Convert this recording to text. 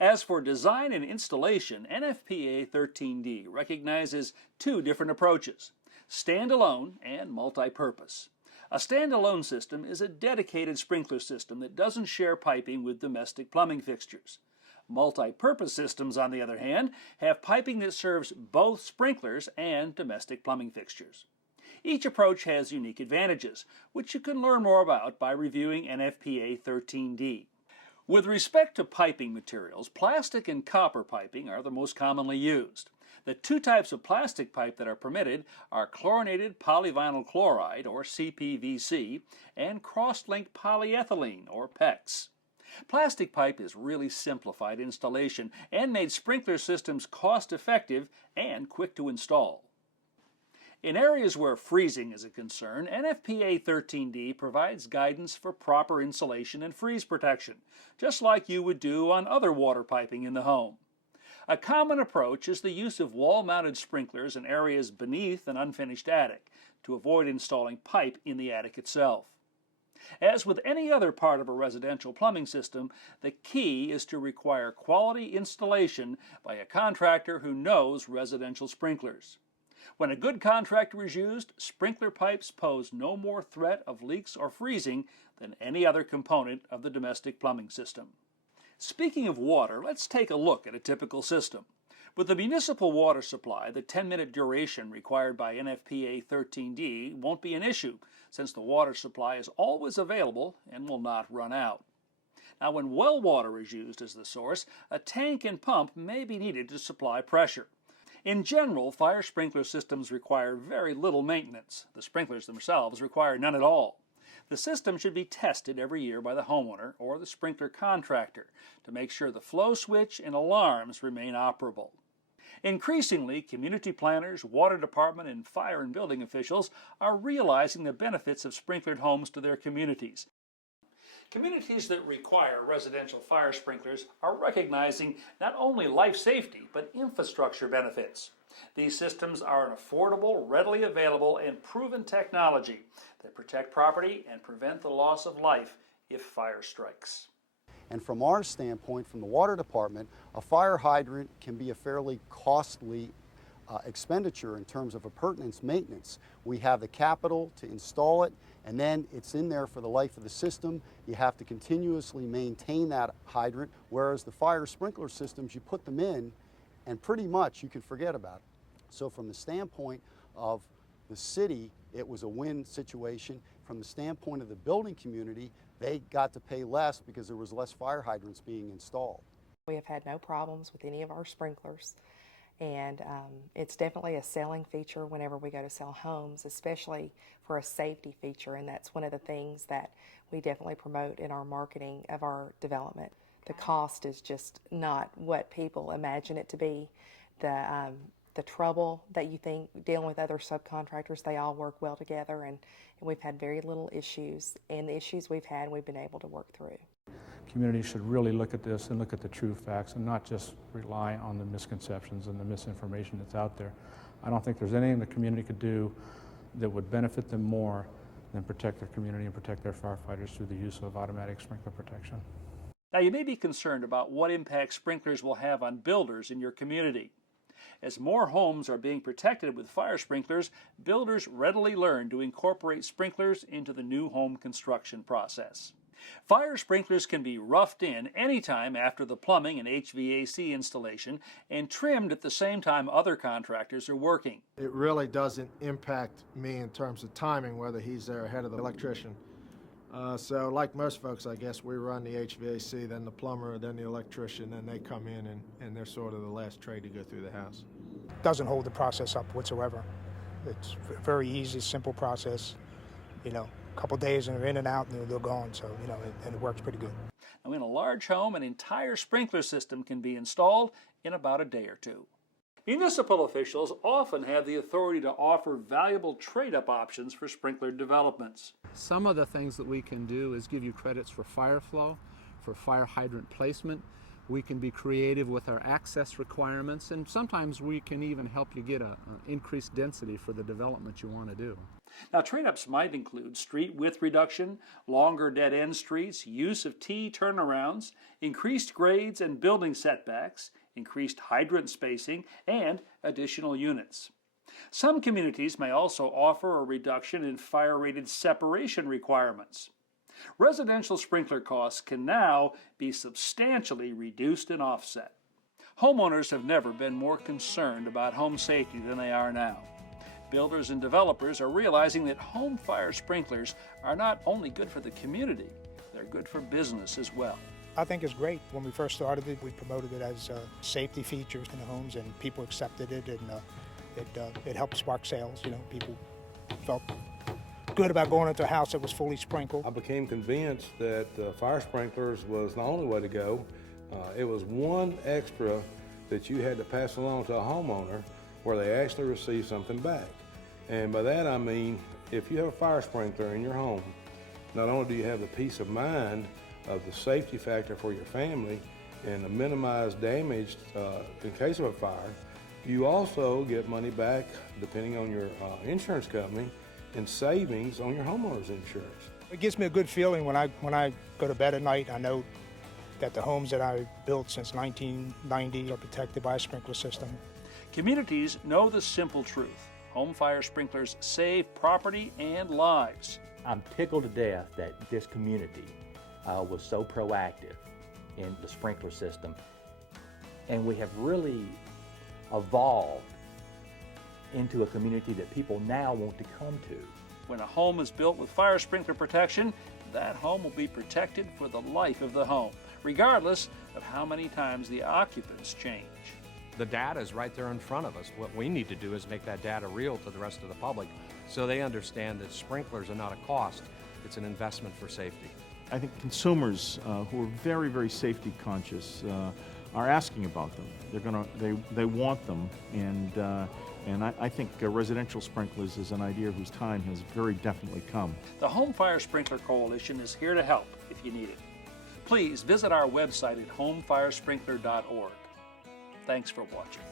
As for design and installation, NFPA 13D recognizes two different approaches: standalone and multi-purpose. A standalone system is a dedicated sprinkler system that doesn't share piping with domestic plumbing fixtures. Multi-purpose systems, on the other hand, have piping that serves both sprinklers and domestic plumbing fixtures. Each approach has unique advantages, which you can learn more about by reviewing NFPA 13D. With respect to piping materials, plastic and copper piping are the most commonly used. The two types of plastic pipe that are permitted are chlorinated polyvinyl chloride, or CPVC, and cross-linked polyethylene, or PEX. Plastic pipe is really simplified installation and made sprinkler systems cost-effective and quick to install. In areas where freezing is a concern, NFPA 13D provides guidance for proper insulation and freeze protection, just like you would do on other water piping in the home. A common approach is the use of wall-mounted sprinklers in areas beneath an unfinished attic to avoid installing pipe in the attic itself. As with any other part of a residential plumbing system, the key is to require quality installation by a contractor who knows residential sprinklers. When a good contractor is used, sprinkler pipes pose no more threat of leaks or freezing than any other component of the domestic plumbing system. Speaking of water, let's take a look at a typical system. With the municipal water supply, the 10-minute duration required by NFPA 13D won't be an issue, since the water supply is always available and will not run out. Now, when well water is used as the source, a tank and pump may be needed to supply pressure. In general, fire sprinkler systems require very little maintenance. The sprinklers themselves require none at all. The system should be tested every year by the homeowner or the sprinkler contractor to make sure the flow switch and alarms remain operable. Increasingly, community planners, water department, and fire and building officials are realizing the benefits of sprinklered homes to their communities. Communities that require residential fire sprinklers are recognizing not only life safety, but infrastructure benefits. These systems are an affordable, readily available, and proven technology that protect property and prevent the loss of life if fire strikes. And from our standpoint, from the water department, a fire hydrant can be a fairly costly expenditure in terms of appurtenance maintenance. We have the capital to install it, and then it's in there for the life of the system. You have to continuously maintain that hydrant, whereas the fire sprinkler systems, you put them in and pretty much you can forget about it. So from the standpoint of the city, it was a win situation. From the standpoint of the building community, they got to pay less because there was less fire hydrants being installed. We have had no problems with any of our sprinklers, and it's definitely a selling feature whenever we go to sell homes, especially for a safety feature, and that's one of the things that we definitely promote in our marketing of our development. The cost is just not what people imagine it to be. The trouble that you think dealing with other subcontractors, they all work well together, and we've had very little issues, and the issues we've had, we've been able to work through. Community should really look at this and look at the true facts and not just rely on the misconceptions and the misinformation that's out there. I don't think there's anything the community could do that would benefit them more than protect their community and protect their firefighters through the use of automatic sprinkler protection. Now, you may be concerned about what impact sprinklers will have on builders in your community. As more homes are being protected with fire sprinklers, builders readily learn to incorporate sprinklers into the new home construction process. Fire sprinklers can be roughed in anytime after the plumbing and HVAC installation and trimmed at the same time other contractors are working. It really doesn't impact me in terms of timing, whether he's there ahead of the electrician. So like most folks, I guess, we run the HVAC, then the plumber, then the electrician, then they come in and they're sort of the last trade to go through the house. Doesn't hold the process up whatsoever. It's a very easy, simple process. You know, a couple days and they're in and out and they're gone, so, you know, and it works pretty good. Now, in a large home, an entire sprinkler system can be installed in about a day or two. Municipal officials often have the authority to offer valuable trade-up options for sprinkler developments. Some of the things that we can do is give you credits for fire flow, for fire hydrant placement, We can be creative with our access requirements, and sometimes we can even help you get an increased density for the development you want to do. Now, trade-ups might include street width reduction, longer dead-end streets, use of T turnarounds, increased grades and building setbacks, increased hydrant spacing, and additional units. Some communities may also offer a reduction in fire-rated separation requirements. Residential sprinkler costs can now be substantially reduced and offset. Homeowners have never been more concerned about home safety than they are now. Builders and developers are realizing that home fire sprinklers are not only good for the community, they're good for business as well. I think it's great. When we first started it, we promoted it as safety features in the homes, and people accepted it, and it helped spark sales. You know, people felt good about going into a house that was fully sprinkled. I became convinced that fire sprinklers was the only way to go. It was one extra that you had to pass along to a homeowner where they actually receive something back. And by that I mean, if you have a fire sprinkler in your home, not only do you have the peace of mind of the safety factor for your family and the minimized damage in case of a fire, you also get money back, depending on your insurance company, and savings on your homeowner's insurance. It gives me a good feeling when I go to bed at night. I know that the homes that I built since 1990 are protected by a sprinkler system. Communities know the simple truth. Home fire sprinklers save property and lives. I'm tickled to death that this community was so proactive in the sprinkler system, and we have really evolved into a community that people now want to come to. When a home is built with fire sprinkler protection, that home will be protected for the life of the home, regardless of how many times the occupants change. The data is right there in front of us. What we need to do is make that data real to the rest of the public so they understand that sprinklers are not a cost, it's an investment for safety. I think consumers who are very, very safety conscious are asking about them. They want them, and I think residential sprinklers is an idea whose time has very definitely come. The Home Fire Sprinkler Coalition is here to help if you need it. Please visit our website at homefiresprinkler.org. Thanks for watching.